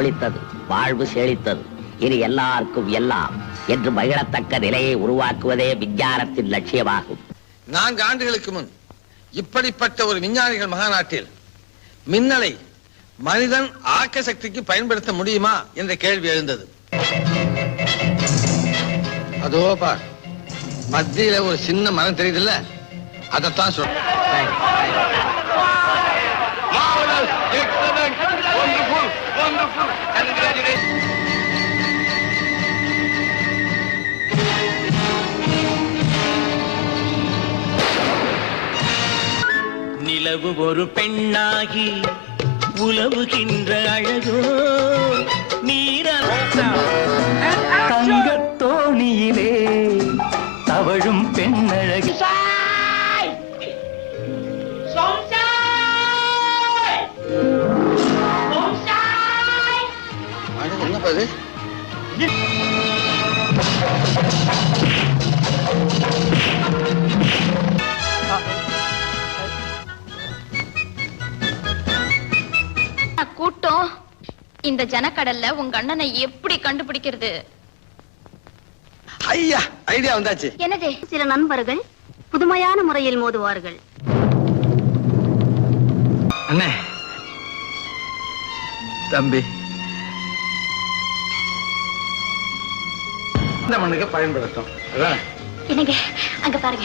கொளித்தது வாழ்வு செழித்தது. இனி எல்லாருக்கும் எல்லாம் என்று மகிழத்தக்க நிலையை உருவாக்குவதே விஞ்ஞானத்தின் லட்சியமாகும். நான்கு ஆண்டுகளுக்கு முன் இப்படிப்பட்ட ஒரு விஞ்ஞானிகள் மகாநாட்டில் மின்னலை மனிதன் ஆக்க சக்திக்கு பயன்படுத்த முடியுமா என்ற கேள்வி எழுந்தது. அதோ பார் மத்தியில ஒரு சின்ன மரம் தெரியுதுல்ல? அதைத்தான் சொல்றேன் நிலவு ஒரு பெண்ணாகி உலவுகின்ற அழகோ தங்கத் தோணியிலே தவழும் பெண்ணழகு. பாது கூட்டம். இந்த ஜனக்கடல்ல உங்க அண்ணனை எப்படி கண்டுபிடிக்கிறது? ஐயா ஐடியா வந்தாச்சு. என்னது? சில நண்பர்கள் புதுமையான முறையில் மோதுவார்கள். அண்ணே. தம்பி. இந்த மண்ணுக்கு பயன்படுத்தும். அதான். என்னங்க? அங்க பாருங்க.